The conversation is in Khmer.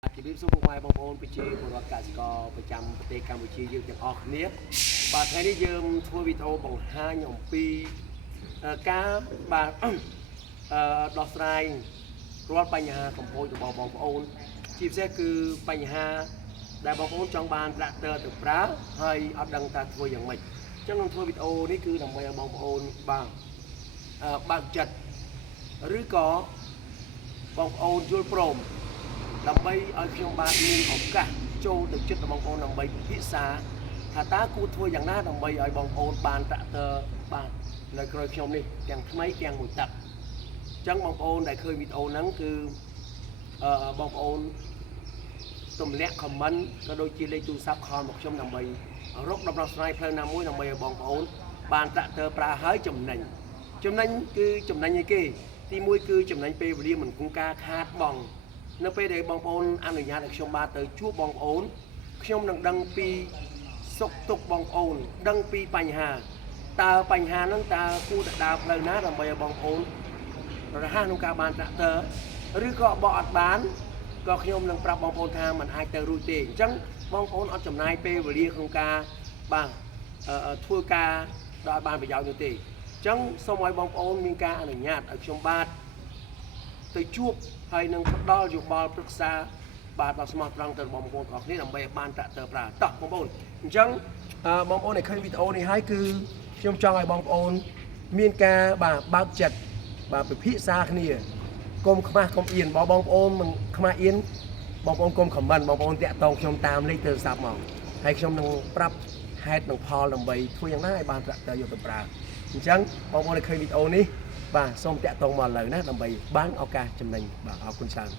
ជំរាបសួរពុកម៉ែបងប្អូនប្រជាពលរដ្ឋកសិករប្រចាំប្រទេសកម្ពុជាយើងទាំងអស់គ្នាបាទថ្ងៃនេះយើងធ្វើវីដេអូបង្ហាញអំពីការបាទដោះស្រាយរាល់បញ្ហាកំពូចរបស់បងប្អូនជាពិសេសគឺបញ្ហាដែលបងប្អូនចង់បានត្រាក់ទ័រទៅប្រើហើយអត់ដឹងថាធ្វើយ៉ាងម៉េចអញ្ចឹងខ្ញុំធ្វើវីដេអូនេះគឺដើម្បីឲ្យបងប្អូនបាទបើកចិត្តឬក៏បងប្អូនយល់ព្រមដើម្បីឲ្យខ្ញុំបាទមានឱកាសចូលទៅចិត្តរបស់បងប្អូនដើម្បីពិភាក្សាថាតើគួរធ្វើយ៉ាងណាដើម្បីឲ្យបងប្អូនបានត្រាក់ទ័របាទនៅក្រោយខ្ញុំនេះទាំងថ្មីទាំងមួយទឹកអញ្ចឹងបងប្អូនដែលឃើញវីដេអូហ្នឹងគឺបងប្អូនទម្លាក់ comment ក៏ដូចជាលេខទូរស័ព្ទខលមកខ្ញុំដើម្បីរកដំណោះស្រាយផ្លូវណាមួយដើម្បីឲ្យបងប្អូនបានត្រាក់ទ័រប្រើហើយចំណេញគឺចំណេញអីគេទី1គឺចំណេញពេលវេលាមិនគង់ការខាតបង់នៅពេលដែលបងប្អូនអនុញ្ញាតឲ្យខ្ញុំបាទទៅជួបបងប្អូនខ្ញុំនឹងដឹងពីសុខទុក្ខបងប្អូនដឹងពីបញ្ហាតើបញ្ហាហ្នឹងតើគួរតែដើរផ្លូវណាដើម្បីឲ្យបងប្អូនរហ័សក្នុងការបានត្រាក់ទ័រឬក៏បកអត់បានក៏ខ្ញុំនឹងប្រាប់បងប្អូនថាมันអាចទៅរួចទេអញ្ចឹងបងប្អូនអត់ចំណាយពេលវេលាក្នុងការបាទធ្វើការដល់បានប្រយោជន៍នោះទេអញ្ចឹងសូមឲ្យបងប្អូនមានការអនុញ្ញាតឲ្យខ្ញុំបាទទៅជួបហើយនឹងផ្ដល់យោបល់ប្រឹក្សាបាទដល់ស្មោះត្រង់ទៅបងប្អូនទាំងអស់គ្នាដើម្បីឲ្យបានត្រាក់ទ័រប្រើតោះបងប្អូនអញ្ចឹងបងប្អូនដែលឃើញវីដេអូនេះហើយគឺខ្ញុំចង់ឲ្យបងប្អូនមានការបាទបើកចិត្តបាទពិភាក្សាគ្នាកុំខ្មាស់កុំអៀនបងប្អូនមិនខ្មាស់អៀនបងប្អូនកុំខមមិនបងប្អូនតាក់ទងខ្ញុំតាមលេខទូរស័ព្ទមកហើយខ្ញុំនឹងប្រាប់ហេតុនិងផលដើម្បីធ្វើយ៉ាងណាឲ្យបានត្រាក់ទ័រយកទៅប្រើអញ្ចឹងបងប្អូនដែលឃើញវីដេអូនេះបាទសូមតាក់ទងមកឥឡូវណាដើម្បីបានឱកាសចំណេញបាទអរគុណច្រើន